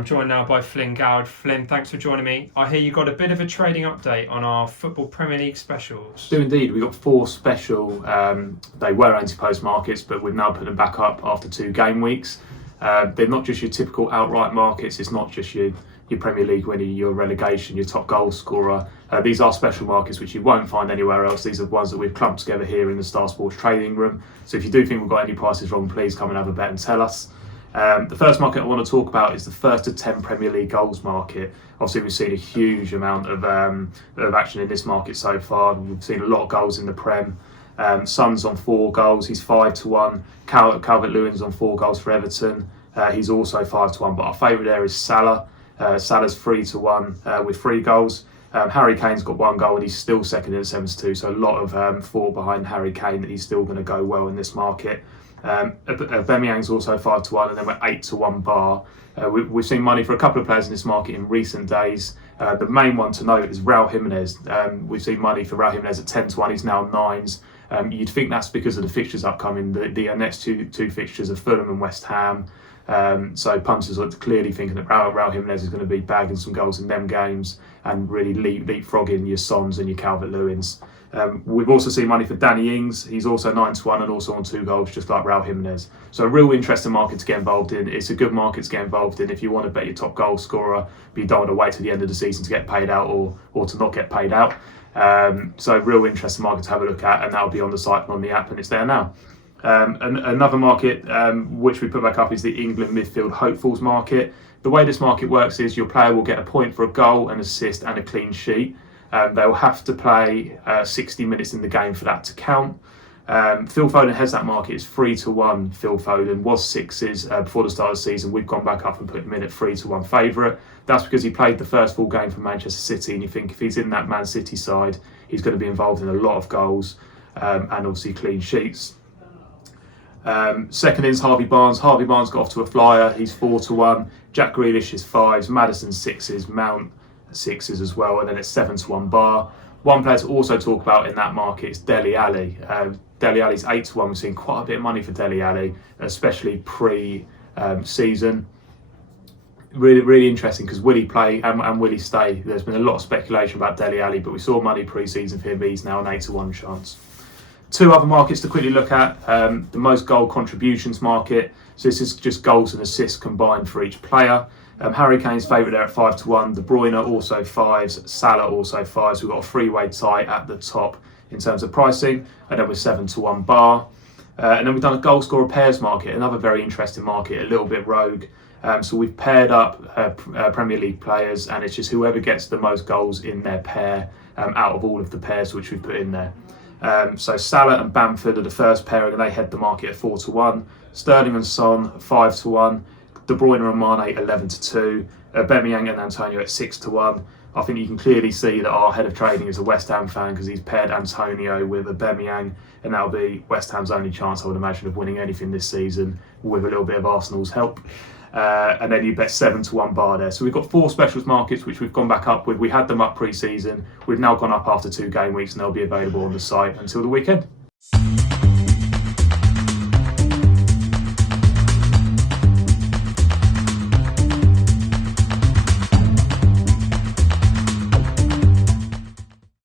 I'm joined now by Flynn Goward. Flynn, thanks for joining me. I hear you got a bit of a trading update on our Football Premier League specials. Do indeed. We've got 4 special, they were anti-post markets, but we've now put them back up after 2 game weeks. They're not just your typical outright markets, it's not just your Premier League winner, your relegation, your top goal scorer. These are special markets which you won't find anywhere else. These are ones that we've clumped together here in the Star Sports trading room. So if you do think we've got any prices wrong, please come and have a bet and tell us. The first market I want to talk about is the first to 10 Premier League goals market. Obviously, we've seen a huge amount of action in this market so far. We've seen a lot of goals in the Prem. Son's on 4 goals, he's 5-1. Calvert-Lewin's on 4 goals for Everton. He's also 5-1, but our favourite there is Salah. Salah's 3-1 with 3 goals. Harry Kane's got 1 goal and he's still second in at 7-2, so a lot of thought behind Harry Kane that he's still going to go well in this market. Aubameyang's also 5-1, and then we're 8-1 bar. We've seen money for a couple of players in this market in recent days. The main one to note is Raul Jiminez. We've seen money for Raul Jiminez at 10-1, he's now 9s. You'd think that's because of the fixtures upcoming. The next two fixtures are Fulham and West Ham. So punters are clearly thinking that Raul Jiminez is going to be bagging some goals in them games and really leapfrogging your Sons and your Calvert-Lewins. We've also seen money for Danny Ings. He's also 9-1 and also on 2 goals, just like Raul Jiminez. So a real interesting market to get involved in. It's a good market to get involved in if you want to bet your top goal scorer, but you don't want to wait till the end of the season to get paid out or to not get paid out. So real interesting market to have a look at, and that'll be on the site and on the app, and it's there now. Another market which we put back up is the England midfield hopefuls market. The way this market works is your player will get a point for a goal, an assist and a clean sheet. They'll have to play 60 minutes in the game for that to count. Phil Foden heads that market. It's 3-1. Phil Foden was 6s before the start of the season. We've gone back up and put him in at 3-1 favourite. That's because he played the first full game for Manchester City, and you think if he's in that Man City side, he's going to be involved in a lot of goals and obviously clean sheets. Second is Harvey Barnes. Harvey Barnes got off to a flyer. He's 4-1. Jack Grealish is 5s. Maddison 6s. Mount 6s as well, and then it's 7-1 bar. One player to also talk about in that market is Dele Alli. Dele Alli's 8-1. We've seen quite a bit of money for Dele Alli, especially pre-season. Really interesting because will he play and will he stay? There's been a lot of speculation about Dele Alli, but we saw money pre-season for him. He's now an 8-1 chance. 2 other markets to quickly look at. The most goal contributions market. So this is just goals and assists combined for each player. Harry Kane's favourite there at 5-1. De Bruyne also 5s. Salah also 5s. We've got a 3-way tie at the top in terms of pricing. And then we're 7-1 bar. And then we've done a Goalscorer Pairs market, another very interesting market, a little bit rogue. So we've paired up Premier League players, and it's just whoever gets the most goals in their pair out of all of the pairs which we've put in there. So Salah and Bamford are the first pairing, and they head the market at 4-1. Sterling and Son 5-1. De Bruyne and Mane 11-2. Aubameyang and Antonio at 6-1. I think you can clearly see that our head of trading is a West Ham fan because he's paired Antonio with Aubameyang, and that'll be West Ham's only chance, I would imagine, of winning anything this season with a little bit of Arsenal's help. And then you bet 7-1 bar there. So we've got 4 specials markets which we've gone back up with. We had them up pre-season. We've now gone up after 2 game weeks, and they'll be available on the site until the weekend.